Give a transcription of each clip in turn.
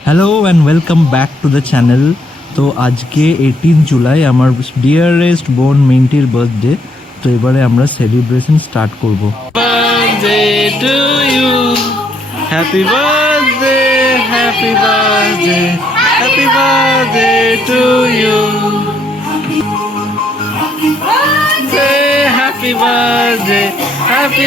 Hello and welcome back to the channel তো আজকে eighteen July আমার ডিয়ারেস্ট বোন মিন্টির বার্থডে তো এবারে আমরা সেলিব্রেশন স্টার্ট করব। Happy birthday happy birthday happy birthday to you happy birthday happy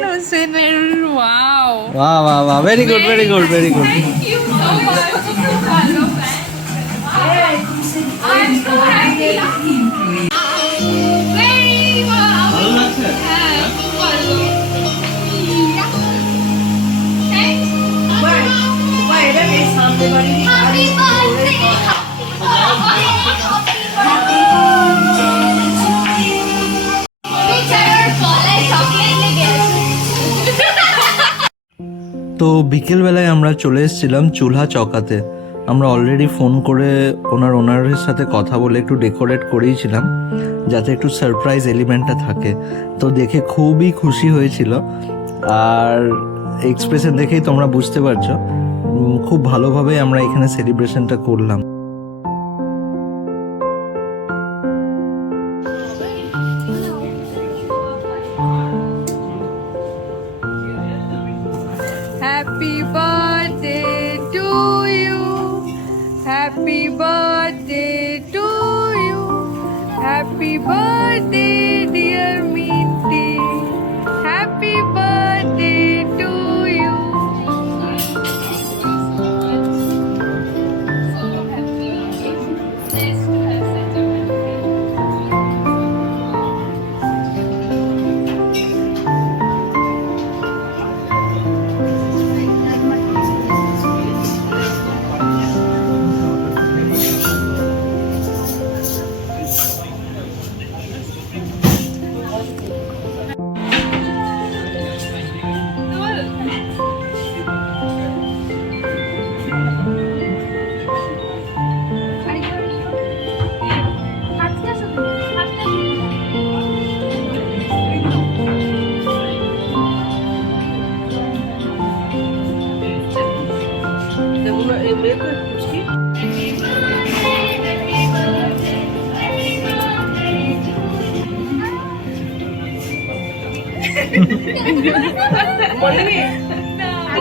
Grand Hussein, wow. Wow, wow, wow. Very good, very good, very তো বিকেলবেলায় আমরা চলে এসেছিলাম চুলহা চকাতে। আমরা অলরেডি ফোন করে ওনার, ওনারের সাথে কথা বলে একটু ডেকোরেট করেইছিলাম যাতে একটু সারপ্রাইজ এলিমেন্টটা থাকে। তো দেখে খুবই খুশি হয়েছিল। আর এক্সপ্রেশন দেখেই তোমরা বুঝতে পারছ খুব ভালোভাবে আমরা এখানে সেলিব্রেশনটা করলাম।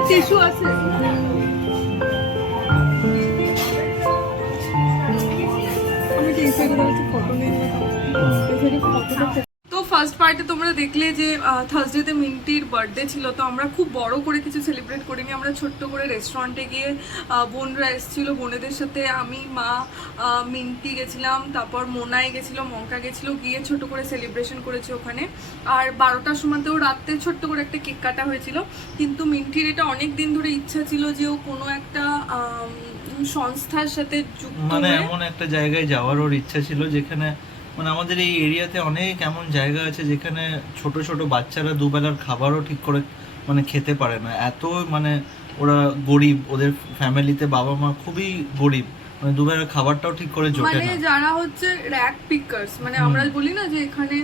টিস্যু আছে ফার্স্ট পার্টে তোমরা দেখলে যে থার্সডেতে মিন্টির বার্থডে ছিল তো আমরা খুব বড় করে কিছু সেলিব্রেট করিনি। আমরা ছোট্ট করে রেস্টুরেন্টে গিয়ে বোনরা এসেছিল বোনেদের সাথে আমি মা মিন্টি গেছিলাম তারপর মোনাই গেছিল মঙ্কা গেছিল গিয়ে ছোট করে সেলিব্রেশন করেছি ওখানে। আর বারোটার সময়তেও রাত্রে ছোট্ট করে একটা কেক কাটা হয়েছিল কিন্তু মিন্টির এটা অনেক দিন ধরে ইচ্ছা ছিল যে ও কোনো একটা সংস্থার সাথে যুক্ত মানে এমন একটা জায়গায় যাওয়ার ওর ইচ্ছা ছিল যেখানে মানে আমাদের এই এরিয়াতে অনেক এমন জায়গা আছে যেখানে ছোট ছোট বাচ্চারা দুবেলার খাবারও ঠিক করে মানে খেতে পারে না। এত মানে ওরা গরিব ওদের ফ্যামিলিতে বাবা মা খুবই গরিব মানে দুবেলার খাবারটাও ঠিক করে জোটে মানে না। যারা হচ্ছে র্যাক পিকার্স মানে আমরা বলি না যে এখানে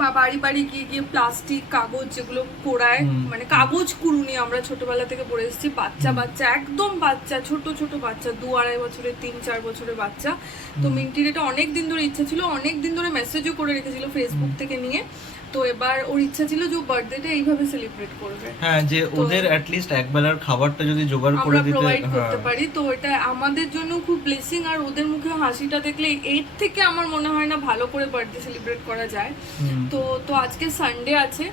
বা বাড়ি বাড়ি গিয়ে গিয়ে প্লাস্টিক কাগজ যেগুলো পোড়ায় মানে কাগজ কুড়ুনি আমরা ছোটবেলা থেকে পড়ে এসেছি। বাচ্চা বাচ্চা একদম বাচ্চা ছোট ছোট বাচ্চা দু আড়াই বছরের তিন চার বছরের বাচ্চা। তো মিন্টির এটা অনেক দিন ধরে ইচ্ছা ছিল অনেক দিন ধরে মেসেজও করে রেখেছিল ফেসবুক থেকে নিয়ে। তো এবার ওর ইচ্ছা ছিল যে বার্থডেটা এইভাবে সেলিব্রেট করবে। হ্যাঁ যে ওদের অ্যাটলিস্ট একবেলার খাবারটা যদি জোগাড় করে দিতে প্রোভাইড করতে হ্যাঁ। পারি। তো এটা আমাদের জন্য খুব ব্লেসিং আর ওদের মুখে হাসিটা দেখলে এর থেকে আমার মনে হয় না ভালো করে বার্থডে সেলিব্রেট করা যায়। তো তো আজকে সানডে আছে।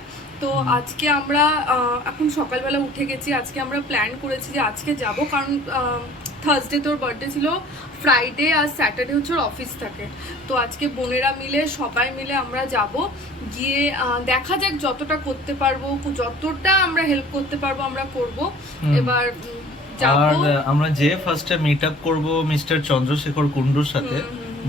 তো আজকে আমরা এখন সকালবেলা উঠে গেছি। আজকে আমরা প্ল্যান করেছি যে আজকে যাব। কারণ থার্সডে তোর বার্থডে ছিল। ফ্রাইডে আর স্যাটারডে হচ্ছে অফিস থাকে। তো আজকে বোনেরা মিলে সবাই মিলে আমরা যাব। গিয়ে দেখা যাক যতটা করতে পারব যতটা আমরা হেল্প করতে পারব আমরা করব। এবার আর আমরা যে ফার্স্টে মিট আপ করব মিস্টার চন্দ্রশেখর কুণ্ডুর সাথে।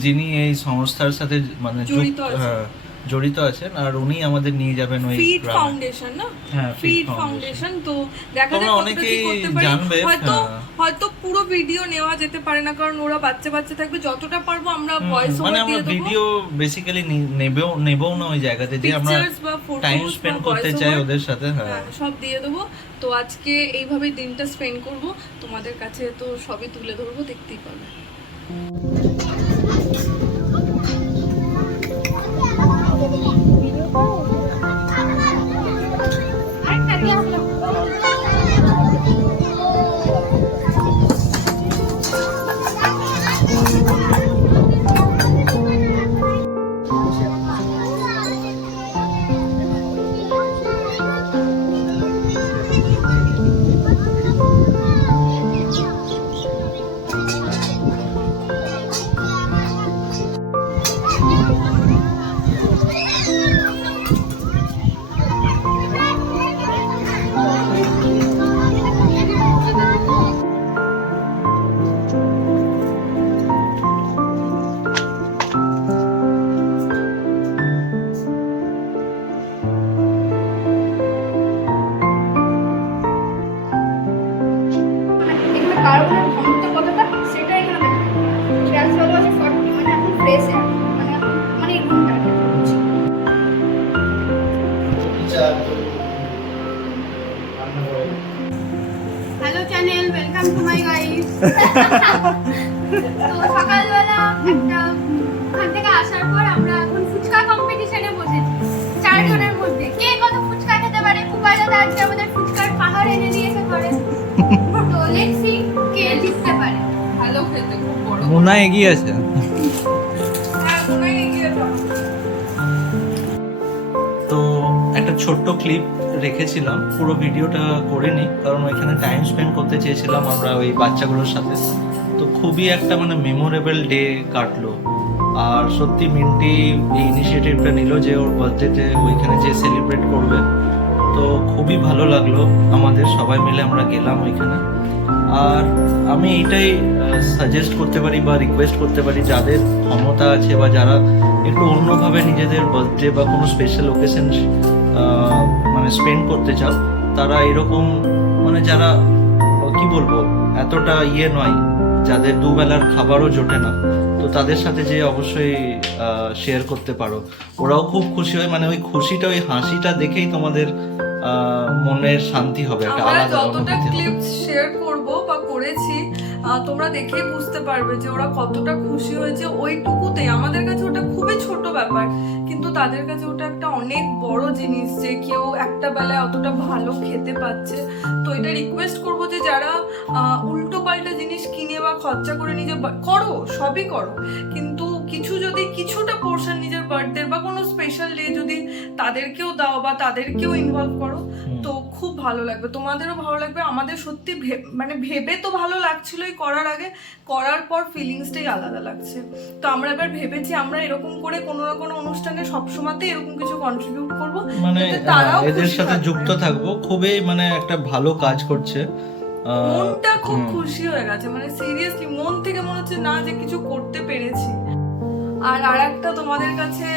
যিনি এই সংস্থার সাথে মানে যুক্ত-। হ্যাঁ, জড়িত আছেন আর উনি আমাদের নিয়ে যাবেন ওই ফিড ফাউন্ডেশন না? হ্যাঁ, ফিড ফাউন্ডেশন তো দেখা যাক তোমরা কতটা কি অনেকেই জানবে, হয়তো হ্যাঁ। হয়তো পুরো ভিডিও নেওয়া যেতে পারে না কারণ ওরা বাচ্চা বাচ্চা থাকবে। যতটা পারব আমরা ভয়েস মানে ওভার আমরা দিয়ে দেবো ভিডিও বেসিক্যালি নেবেও নেবও না ওই জায়গাতে যে আমরা টাইম স্পেন্ড করতে চাই ওদের সাথে হ্যাঁ। হ্যাঁ সব দিয়ে দেবো। তো আজকে এইভাবে দিনটা স্পেন্ড করব। তোমাদের কাছে তো সবই তুলে ধরবো দেখতেই পাবে। Oh, তো সকালবেলা একটা ওখান থেকে আসার পর আমরা এখন ফুচকা কম্পিটিশনে বসেছি। চারজনের মধ্যে। কে কত ফুচকা খেতে পারে? কুকারটা আজকে আমাদের ফুচকার পাহাড় এনে দিয়েছে ঘরে। তো লেটস সি কে জিততে পারে। ভালো খেতে খুব বড়। মোনা এগিয়ে আছে। হ্যাঁ এগিয়ে যাও। তো একটা ছোট্ট ক্লিপ রেখেছিলাম, পুরো ভিডিওটা করিনি, কারণ ওইখানে টাইম স্পেন্ড করতে চেয়েছিলাম আমরা ওই বাচ্চাগুলোর সাথে। তো খুবই একটা মানে মেমোরেবল ডে কাটলো। আর সত্যি মিন্টি এই ইনিশিয়েটিভটা নিল যে ওর বার্থডেতে ওইখানে যে সেলিব্রেট করবে। তো খুবই ভালো লাগল, আমাদের সবাই মিলে আমরা গেলাম ওইখানে। আর আমি এইটাই সাজেস্ট করতে পারি বা রিকোয়েস্ট করতে পারি, যাদের ক্ষমতা আছে বা যারা একটু অন্যভাবে নিজেদের বার্থডে বা কোনো স্পেশাল ওকেশন মানে স্পেন্ড করতে চাও তারা এরকম মানে যারা কি বলব এতটা ইয়ে নয় যাদের দুবেলার খাবারও জোটে না তো তাদের সাথে যে অবশ্যই শেয়ার করতে পারো। ওরাও খুব খুশি হয় মানে ওই খুশিটা ওই হাসিটা দেখেই তোমাদের মনের শান্তি হবে একটা আলাদা অনুভূতি ক্লিপস শেয়ার করব বা করেছি তোমরা দেখে বুঝতে পারবে যে ওরা কতটা খুশি হয়েছে ওইটুকুতে আমাদের কাছে ওটা খুবই ছোট ব্যাপার। কিন্তু তাদের কাছে ওটা একটা অনেক বড় জিনিস যে কেউ একটা বেলায় অতটা ভালো খেতে পাচ্ছে। তো এটা রিকোয়েস্ট করব যে যারা উল্টো পাল্টা জিনিস কিনে বা খরচা করে নিজে করো, সবই করো। কিন্তু কিছু যদি কিছুটা পোর্শন নিজের বার্থডে বা কোনো স্পেশাল ডে যদি তাদেরকেও দাও বা তাদেরকেও ইনভলভ করো তো খুব ভালো লাগবে। তোমাদেরও ভালো লাগবে। আমাদের সত্যি মানে ভেবে তো ভালো লাগছিলই করার আগে। করার পর ফিলিংসটাই আলাদা লাগছে। তো আমরা এবার ভেবেছি আমরা এরকম করে কোনো না কোনো অনুষ্ঠানে সবসময়তে এরকম কিছু কন্ট্রিবিউট করব মানে তারাও হ্যাঁ, এদের সাথে যুক্ত থাকব। খুবই মানে একটা ভালো কাজ করছে। মনটা খুব খুশি হয়ে গেছে। মানে সিরিয়াসলি মন থেকে মনে হচ্ছে না যে কিছু করতে পেরেছি। আর আর একটা তোমাদের কাছে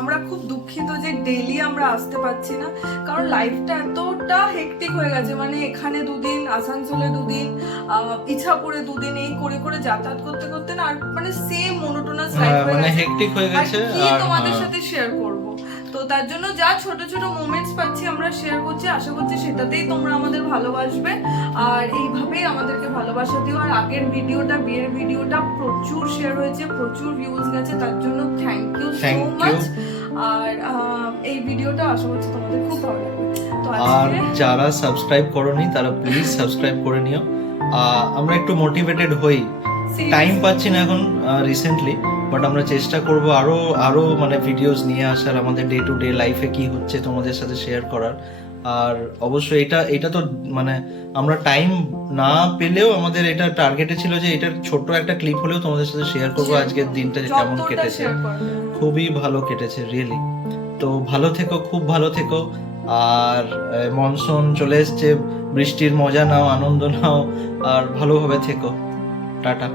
আমরা খুব দুঃখিত যে ডেলি আমরা আসতে পারছি না কারণ লাইফটা এতটা হেক্টিক হয়ে গেছে। মানে এখানে দুদিন আসানসোলে দুদিন আহ, করে দুদিন এই করে করে যাতায়াত করতে করতে না আর মানে সেম মনোটোনাস লাইফ হ্যাঁ, মানে গেছে। হেকটিক হয়ে আর কি তোমাদের হ্যাঁ। সাথে শেয়ার করব? তার জন্য যা ছোট ছোট মোমেন্টস পাচ্ছি আমরা শেয়ার করছি আশা করছি সেটাতেই তোমরা আমাদের ভালোবাসবে। আর এইভাবেই আমাদেরকে ভালোবাসা দিও। আর আগের ভিডিওটা বিয়ের ভিডিওটা প্রচুর শেয়ার হয়েছে প্রচুর ভিউজ গেছে তার জন্য থ্যাংক ইউ সো মাচ আর এই ভিডিওটা আশা করছি তোমাদের খুব ভালো লাগবে। তো আর যারা সাবস্ক্রাইব করনি তারা প্লিজ সাবস্ক্রাইব করে নিও। আমরা একটু মোটিভেটেড হই। টাইম পাচ্ছি না এখন রিসেন্টলি বাট আমরা চেষ্টা করব আরও আরও মানে ভিডিওস নিয়ে আসার আমাদের ডে টু ডে লাইফে কি হচ্ছে তোমাদের সাথে শেয়ার করার। আর অবশ্যই এটা এটা তো মানে আমরা টাইম না পেলেও আমাদের এটা টার্গেটে ছিল যে এটার ছোট্ট একটা ক্লিপ হলেও তোমাদের সাথে শেয়ার করব আজকের দিনটা যে কেমন কেটেছে। খুবই ভালো কেটেছে রিয়েলি তো ভালো থেকো খুব ভালো থেকো। আর মনসুন চলে এসছে বৃষ্টির মজা নাও আনন্দ নাও আর ভালোভাবে থেকো। টাটা।